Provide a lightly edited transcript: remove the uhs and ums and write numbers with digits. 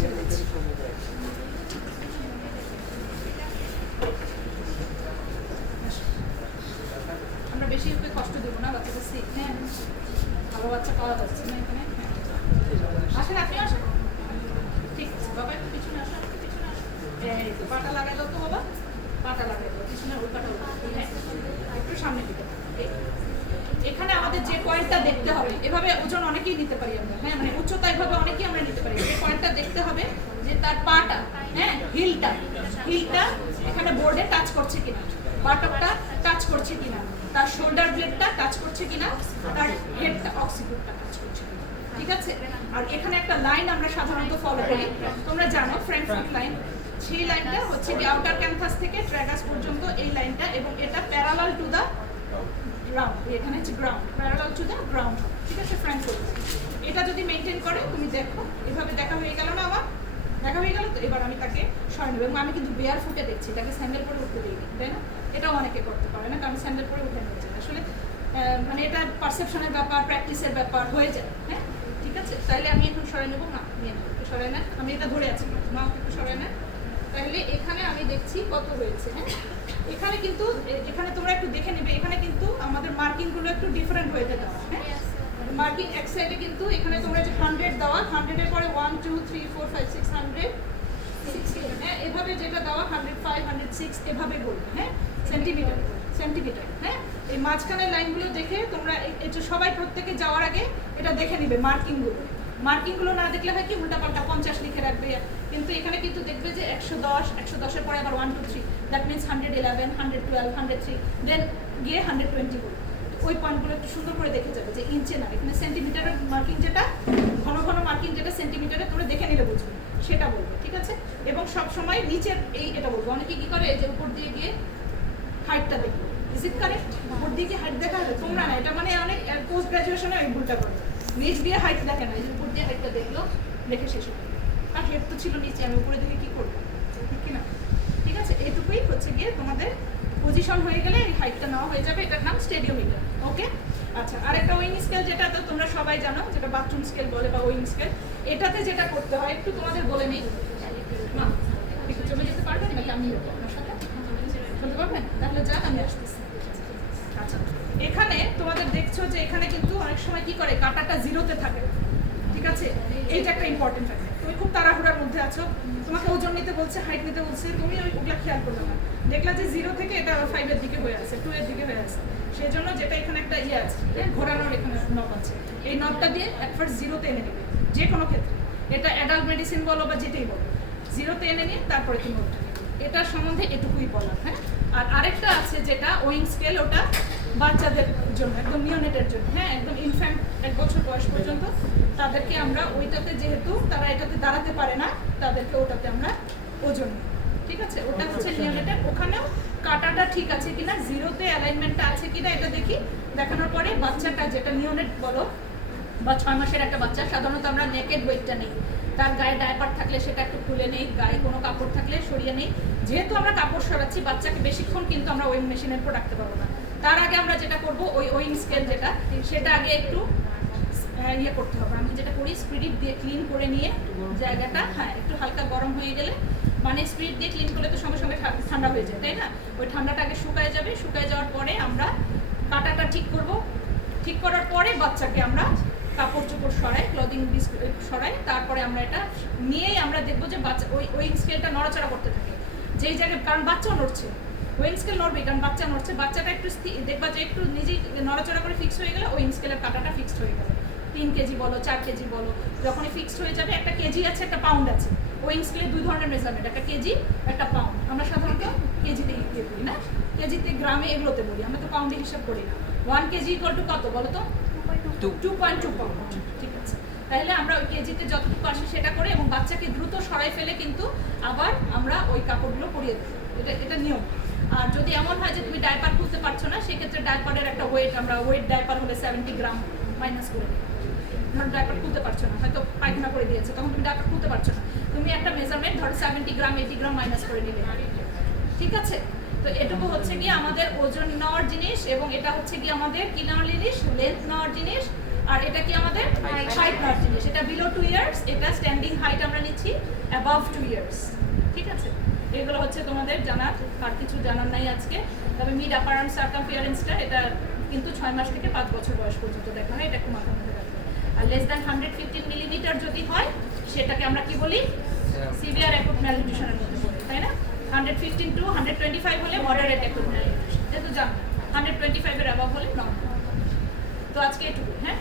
ছেড়ে দিচ্ছি। আমরা বেশি কষ্ট দেবো না বাচ্চাকে সিক। হ্যাঁ, ভালো বাচ্চা পাওয়া যাচ্ছে না এখানে। হ্যাঁ, আসেন, আপনি আসেন। ঠিক আছে বাবা, একটু পিছনে আসেন, পিছনে আসেন। এই তো পাটা লাগাই দাও তো বাবা, পাটা লাগাই দাও, পিছনে ওই পাটা। হ্যাঁ, একটু সামনে দিকে। এখানে আমাদের যে পয়েন্টটা দেখতে হবে, এভাবে ওজন অনেকেই নিতে পারি আমরা। হ্যাঁ, মানে উচ্চতা এভাবে অনেকেই আমরা নিতে পারি। যে পয়েন্টটা দেখতে হবে যে তার পাটা, হ্যাঁ, হিলটা এখানে বোর্ডে টাচ করছে কিনা, বাটকটা টাচ করছে কিনা, তার শোল্ডার ব্লেডটা টাচ করছে কিনা, তার হেডটা অক্সিপিটটা টাচ করছে কিনা। ঠিক আছে? আর এখানে একটা লাইন আমরা সাধারণত ফলো করি, তোমরা জানো, ফ্রন্ট ফুট লাইন। সেই লাইনটা হচ্ছে কি আউটার ক্যানভাস থেকে ট্র্যাগাস পর্যন্ত এই লাইনটা, এবং এটা প্যারালাল টু দা গ্রাউন্ড। এখানে হচ্ছে ground, parallel to the ground. ঠিক আছে? ফ্রন্ট ফুট এটা যদি মেনটেন করে, তুমি দেখো এভাবে দেখা হয়ে গেল না, আমার দেখা হয়ে গেল। তো এবার আমি তাকে সরাই নেব, এবং আমি কিন্তু বেয়ার ফুটে দেখছি, তাকে স্যান্ডেল পরে উঠতে দিই, তাই না? এটাও অনেকে করতে পারে না, কারণ স্যান্ডেল পরে উঠে নিয়ে যায়। আসলে মানে এটা পারসেপশনের ব্যাপার, প্র্যাকটিসের ব্যাপার হয়ে যায়। হ্যাঁ, ঠিক আছে? তাহলে আমি এখন সরাই নেবো না, নিয়ে নেবো, একটু সরাই না, আমি এটা ধরে আছি, মা একটু সরাই না। তাহলে এখানে আমি দেখছি কত হয়েছে। হ্যাঁ, এখানে কিন্তু, এখানে তোমরা একটু দেখে নেবে, এখানে কিন্তু আমাদের মার্কিংগুলো একটু ডিফারেন্ট হয়ে দেওয়া। হ্যাঁ, মার্কিং এক সাইডে কিন্তু এখানে তোমরা যে 100 দেওয়া, 100-এর পরে 1 2 3 4 5 6 100 6, হ্যাঁ, এভাবে যেটা দেওয়া 105 106 এভাবে বলবে। হ্যাঁ, সেন্টিমিটার। হ্যাঁ, এই মাঝখানের লাইনগুলো দেখে তোমরা এটা সবাই প্রত্যেকে যাওয়ার আগে এটা দেখে নিবে মার্কিংগুলো না দেখলে হয় কি উল্টাপাল্টা 50 লিখে রাখবে, কিন্তু এখানে কিন্তু দেখবে যে 110, 110-এর পরে আবার 1 2 3, দ্যাট মিনস 111 112 103, দেন গিয়ে 120 বলবে। ওই পয়েন্টগুলো একটু সুন্দর করে দেখে যাবে যে ইঞ্চে না, এখানে সেন্টিমিটারের মার্কিং যেটা, ঘন ঘন মার্কিং যেটা সেন্টিমিটারে তোমরা দেখে নিলে বুঝবে, সেটা বলবে। ঠিক আছে? এবং সব সময় নিচের এটা বলবো। অনেকে কি করে যে উপর দিয়ে গিয়ে হাইটটা দেখবে, ইজ ইট কারেক্ট? উপর দিয়ে গিয়ে হাইট দেখা হবে, তোমরা না, এটা মানে অনেক পোস্ট গ্রাজুয়েশনে ওই ভুলটা করে, নিচ দিয়ে হাইট দেখে না, এই যে উপর দিয়ে হাইটটা দেখলো, দেখে শেষ হবে। আর হেড তো ছিল নিচে, আমি উপরে দিকে কি করবো, ঠিক কিনা? ঠিক আছে? এইটুকুই হচ্ছে গিয়ে তোমাদের পজিশন হয়ে গেলে এই হাইটটা নেওয়া হয়ে যাবে, এটার নাম স্টেডিওমিটার। ওকে? আচ্ছা, আরেকটা উইং স্কেল, যেটা তো তোমরা সবাই জানো, যেটা বাথরুম স্কেল বলে বা উইং স্কেল। এটাতে যেটা করতে হয় একটু তোমাদের বলে নিই। মা একটু চলে যেতে পারবেন নাকি আমি আপনার সাথে চলতে পারবেন? তাহলে যান, আমি আসতেছি। আচ্ছা, এখানে তোমাদের দেখছো যে এখানে কিন্তু অনেক সময় কি করে, কাঁটাটা জিরোতে থাকে। ঠিক আছে? এইটা একটা ইম্পর্টেন্ট ফ্যাক্টর। তুমি খুব তাড়াহুড়ার মধ্যে আছো, তোমাকে ওজন নিতে বলছে, হাইট নিতে বলছে, তুমি ওইগুলো খেয়াল করবে না, দেখলা যে 0 থেকে এটা 5-এর দিকে হয়ে আছে, 2-এর দিকে হয়ে আছে। সেই জন্য যেটা এখানে একটা আছে, ঘোরানোর এখানে নব আছে, এই নবটা দিয়ে অ্যাট ফার্স্ট 0-তে এনে নেবে, যে কোনো ক্ষেত্রে। এটা অ্যাডাল্ট মেডিসিন বলো বা যেটাই বলো, 0-তে এনে নিয়ে তারপরে তুমি নবটা নেবে। এটার সম্বন্ধে এটুকুই বলা। হ্যাঁ, আর আরেকটা আছে যেটা উইং স্কেল, ওটা বাচ্চাদের জন্য, একদম নিওনেটের জন্য। হ্যাঁ, একদম ইনফ্যান্ট 1 বছর বয়স পর্যন্ত তাদেরকে আমরা ওইটাতে, যেহেতু তারা এটাতে দাঁড়াতে পারে না, তাদেরকে ওটাতে আমরা ওজন নিই। ঠিক আছে? ওটা হচ্ছে নিওনেটের। ওখানেও কাটাটা ঠিক আছে কিনা, 0-তে অ্যালাইনমেন্টটা আছে কিনা এটা দেখি। দেখানোর পরে বাচ্চাটা, যেটা নিওনেট বলো বা 6 মাসের একটা বাচ্চা, সাধারণত আমরা নেকেড ওয়েটটা নেই, তার গায়ে ডায়পার থাকলে সেটা একটু খুলে নেই, গায়ে কোনো কাপড় থাকলে সরিয়ে নেই। যেহেতু আমরা কাপড় সরাচ্ছি, বাচ্চাকে বেশিক্ষণ কিন্তু আমরা ওয়েইং মেশিনের উপর রাখতে পারবো না। তার আগে আমরা যেটা করবো, ওই ওয়েইং স্কেল যেটা, সেটা আগে একটু ইয়ে করতে হবে। আমি যেটা করি, স্পিরিট দিয়ে ক্লিন করে নিয়ে জায়গাটা, হ্যাঁ, একটু হালকা গরম হয়ে গেলে, মানে স্পিরিট দিয়ে ক্লিন করলে তো সঙ্গে সঙ্গে ঠান্ডা হয়ে যায়, তাই না? ওই ঠান্ডাটা আগে শুকায় যাবে, শুকায় যাওয়ার পরে আমরা কাটাটা ঠিক করব। ঠিক করার পরে বাচ্চাকে আমরা কাপড় চোপড় সরাই, ক্লদিং সরাই, তারপরে আমরা এটা নিয়েই আমরা দেখবো যে বাচ্চা ওই ওয়েইং স্কেলটা নড়াচড়া করতে থাকে যেই জায়গায়, কারণ বাচ্চাও নড়ছে, ওয়েইং স্কেল নড়বে কারণ বাচ্চা নড়ছে। বাচ্চাটা একটু দেখবা যে একটু নিজেই নড়াচড়া করে ফিক্স হয়ে গেলে ওয়েইং স্কেলের কাটাটা ফিক্সড হয়ে গেল। 3 কেজি বলো, 4 কেজি বলো, যখনই ফিক্সড হয়ে যাবে, একটা কেজি আছে, একটা পাউন্ড আছে। ওয়েইং স্কেলে 2 ধরনের মেজারমেন্ট, একটা কেজি, একটা পাউন্ড। আমরা সাধারণত কেজিতে ইয়ে করি না, কেজিতে, গ্রামে, এগুলোতে বলি, আমরা তো পাউন্ডে হিসাব করি না। 1 কেজি ইকুয়াল টু কত বলো তো? 2.2 পাউন্ড। ঠিক আছে? তাহলে আমরা ওই কেজিতে যতটুকু আসে সেটা করে, এবং বাচ্চাকে দ্রুত সরাই ফেলে কিন্তু আবার আমরা ওই কাপড়গুলো পরিয়ে দেবো। এটা নিয়ম। আর যদি এমন হয় যে তুমি ডায়পার খুলতে পারছো না, সেক্ষেত্রে ডায়পারের একটা ওয়েট, আমরা ওয়েট ডায়পার হলে 70 গ্রাম মাইনাস করে দিই। ধরো ডায়পার খুলতে পারছো না, হয়তো পায়খানা করে দিয়েছে, তখন তুমি ডায়পার খুলতে পারছো না, তুমি একটা মেজারমেন্ট ধরো 70 গ্রাম 80 গ্রাম মাইনাস করে নিলে। ঠিক আছে? তো এটুকু হচ্ছে গিয়ে আমাদের ওজন নেওয়ার জিনিস, এবং এটা হচ্ছে গিয়ে আমাদের কি নেওয়ার জিনিস, লেন্থ নেওয়ার জিনিস। আর এটা কি আমাদের হাইট মার্জিন, সেটা বিলো 2 ইয়ার্স, এটা স্ট্যান্ডিং হাইট আমরা নিচ্ছি অ্যাবাভ 2 ইয়ার্স। ঠিক আছে, এগুলো হচ্ছে তোমাদের জানার, আর কিছু জানার নাই আজকে। তবে মিড আপার আর্ম সার্কামফারেন্সটা এটা কিন্তু 6 মাস থেকে 5 বছর বয়স পর্যন্ত দেখা হয়, এটা একটু মাথার মধ্যে রাখবে। আর লেস দ্যান 115 মিলিমিটার যদি হয় সেটাকে আমরা কি বলি, সিভিয়ার অ্যাকুট ম্যালনিউট্রিশনের মধ্যে পড়ে, তাই না? 115 টু 125 হলে মডারেট অ্যাকুট ম্যালনিউট্রিশন, যেহেতু জানো 125 এর অ্যাবাভ হলে নর্মাল। তো আজকে এটুকু, হ্যাঁ।